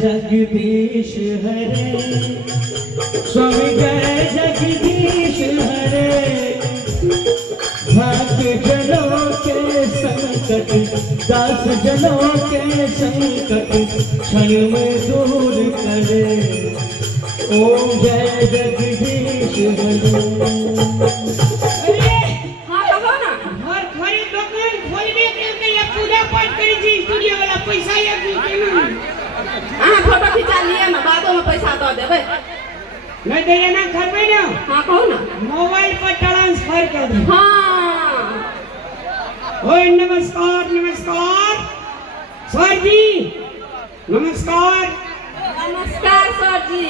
जगदीश हरे, स्वामी जय जगदीश हरे। भक्त जनों के संकट, दास जनों के संकट क्षण में दूर करे। ओम जय जगदीश हरे। अरे हाँ कहो ना, घर खरी दुकान खोलने के लिए पूजा पाठ करी जी, स्टूडियो वाला पैसा या हाँ फोटो खिंचा लिए ना, बादों में पैसा दो देवे। नहीं दे ना घर में ना। हाँ कहो ना, मोबाइल पर ट्रांसफर कर दो। हाँ ओए नमस्कार नमस्कार सर जी, नमस्कार नमस्कार सर जी।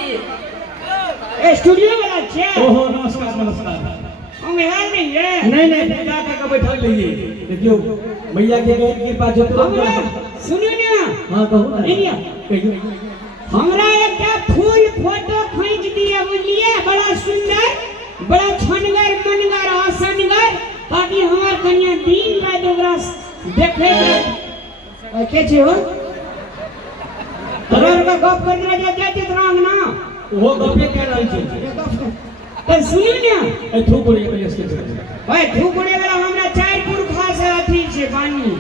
ए स्टूडियो वाला छे। ओहो नमस्कार नमस्कार। हम यहाँ नहीं है। नहीं पूजा का बैठा लीजिए। देखियो मैया के कृपा जो सुनियो ना। हाँ कहो ना। कहियो हमरा एक फूल फोटो खींच दिया बुझलिए, बड़ा सुंदर, बड़ा छनगर मनगर आसनगर, ताकि हमार कन्या दिन रात ओकरा देखे के छे हो। तोरा का गप कर रहा जाते रंग ना वो गपे कह रहल छै। तो सुनियो ना, ए थू पड़े के इसके भाई धूपड़े वाला हमरा चार पुरखा से अथी छे बानी।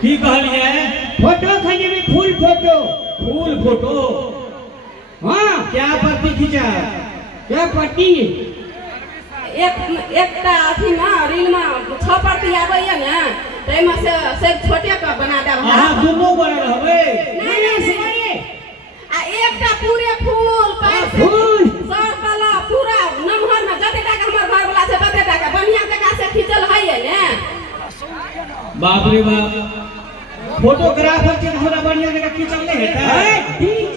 की कहलिए? फोटो खींचे फूल फोटो। फूल फोटो। हाँ क्या प्रति खींचा? क्या पट्टी? एकटा अथी ना रील में 6 प्रति आवे है ना, तैमे से छोटे का बना दे। हां दोनों बड़ा रहबे। नहीं सुनिए, आ एकटा पूरे फूल फूल सर तला पूरा नमहर में जते टाका हमर घर वाला से तते टाका बढ़िया जगह से खींचल है ने। बाप रे बाप, फोटोग्राफर के हमरा बढ़िया जगह खींचल नहीं है। दिन